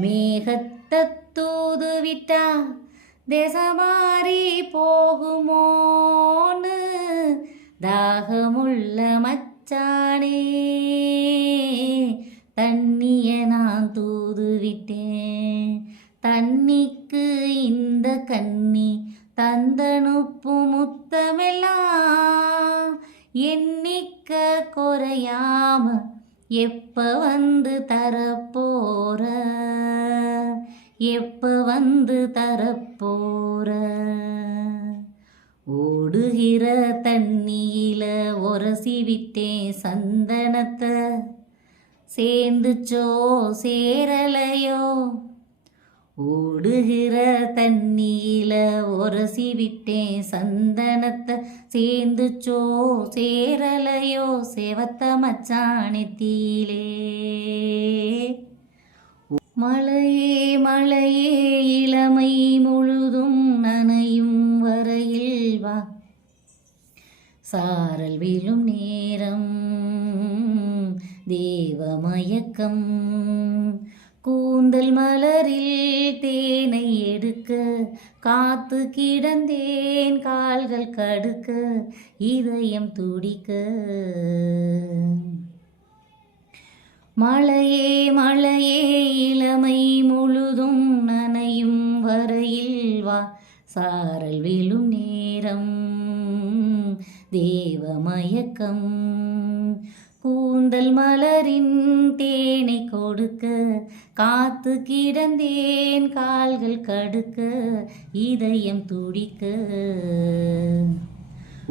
மேகத்தை தூது தேசமாறி போகுமோன்னு தாகமுள்ள மச்சானே. தண்ணிய நான் தூதுவிட்டேன். தண்ணிக்கு இந்த கண்ணி தந்தனுப்பு முத்தமெல்லாம் எண்ணிக்க குறையாம எப்ப வந்து தரப்போற? எப்ப வந்து தரப்போற? ஓடுகிற தண்ணியில உரசி விட்டேன் சந்தனத்தை. சேர்ந்துச்சோ சேரலையோ? ஓடுகிற தண்ணியில உரசி விட்டேன் சந்தனத்தை சேர்ந்துச்சோ சேரலையோ செவத்த மச்சானத்திலே மழையே மழையே இளமை முழுதும் நனையும் வரையில் வா. சாரல் விழும் நேரம் தேவமயக்கம் கூந்தல் மலரில் தேனை எடுக்க காத்து கிடந்தேன் கால்கள் கடுக்க இதயம் துடிக்க. மழையே மழையே இளமை முழுதும் நனையும் வரையில் வா சாரல் விழும் நேரம் தேவமயக்கம் கூந்தல் மலரின் தேனை கொடுக்க காத்து கிடந்தேன் கால்கள் கடுக்க இதயம் துடிக்க.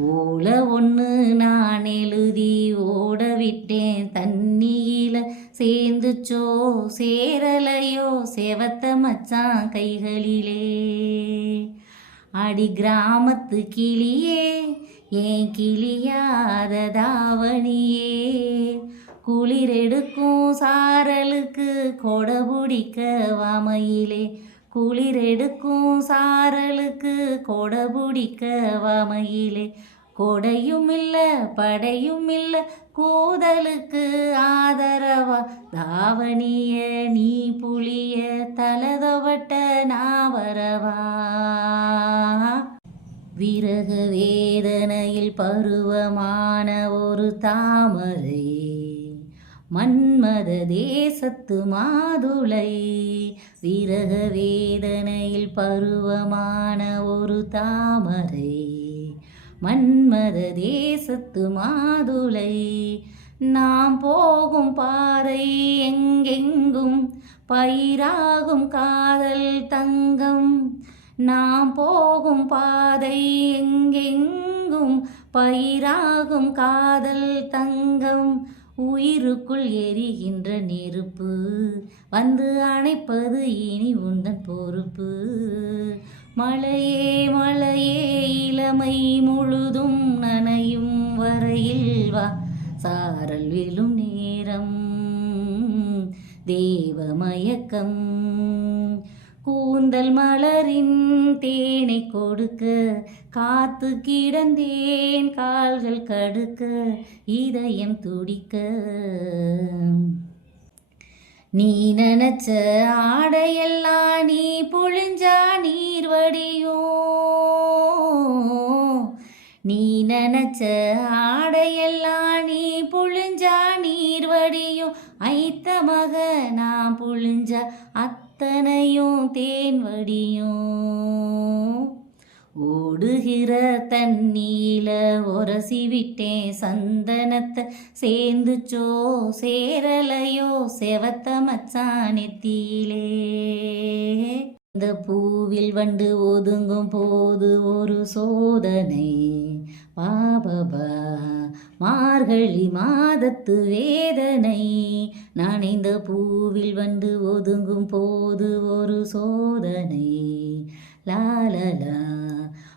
ஓல ஒன்று நான் எழுதி ஓட விட்டேன் தண்ணியில சேர்ந்துச்சோ சேரலையோ செவத்த மச்சான் கைகளிலே. அடி கிராமத்து கிளியே ஏன் கிளியாத தாவணியே குளிரெடுக்கும் சாரலுக்கு கொடை பிடிக்க வாமையிலே குளிரெடுக்கும் சாரலுக்கு கொடை பிடிக்க வாமையிலே கொடையும் இல்லை படையும் இல்லை கூதலுக்கு ஆதரவா? தாவணிய நீ புளிய தலதவட்ட நாவரவா? விரக வேதனையில் பருவமான ஒரு தாமரை மன்மத தேசத்து மாதுளை. விரக வேதனையில் பருவமான ஒரு தாமரை மன்மத தேசத்து மாதுளை. நாம் போகும் பாதை எங்கெங்கும் பயிராகும் காதல் தங்கம். நாம் போகும் பாதை எங்கெங்கும் பயிராகும் காதல் தங்கம். உயிருக்குள் எரிகின்ற நெருப்பு வந்து அணைப்பது இனி உந்தன் பொறுப்பு. மழையே மழையே இளமை முழுதும் நனையும் வரையில் வா சாரல் விழும் நேரம். தேவமயக்கம். கூந்தல் மலரின் தேனை கொடுக்க காத்து கிடந்தேன் கால்கள் கடுக்க இதயம் துடிக்க. நீ நினச்ச ஆடையெல்லாம் நீ பொழிஞ்சா நீர் வடியும் நீ நினச்ச ஆடையெல்லாம் நீ பொழிஞ்சா நீர் வடியும் ஐத்த மக நான் பொழிஞ்சா அத்தனையும் தேன் வடியும். ஓடுகிற தண்ணீல உரசி விட்டேன் சந்தனத்தை. சேர்ந்துச்சோ சேரலையோ செவத்த மச்சானெத்தியிலே இந்த பூவில் வண்டு ஒதுங்கும் போது ஒரு சோதனை. பாபபா மார்கழி மாதத்து வேதனை. நான் இந்த பூவில் வந்து ஒதுங்கும் போது ஒரு சோதனை. லாலலா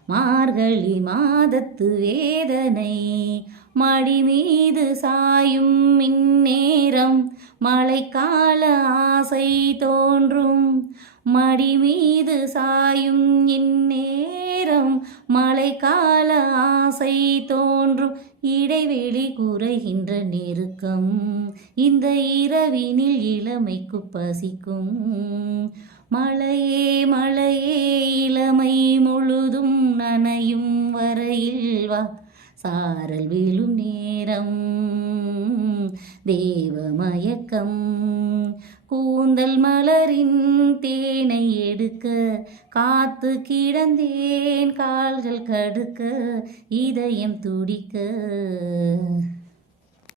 மார்கழி மாதத்து வேதனை. மடி மீது சாயும் மின்னேரம். மழைக்கால ஆசை தோன்றும். மடி மீது சாயும் இந்நேரம். மழைக்கால ஆசை தோன்றும். இடைவெளி குறைகின்ற நெருக்கம். இந்த இரவினில் இளமைக்கு பசிக்கும். மழையே மழையே இளமை முழுதும் நனையும் வரையில் வா. சாரல் விழும் நேரம் தேவமயக்கம் கூந்தல் மலரின் தேனை எடுக்க காத்து கிடந்தேன் கால்கள் கடுக்க இதயம் துடிக்க.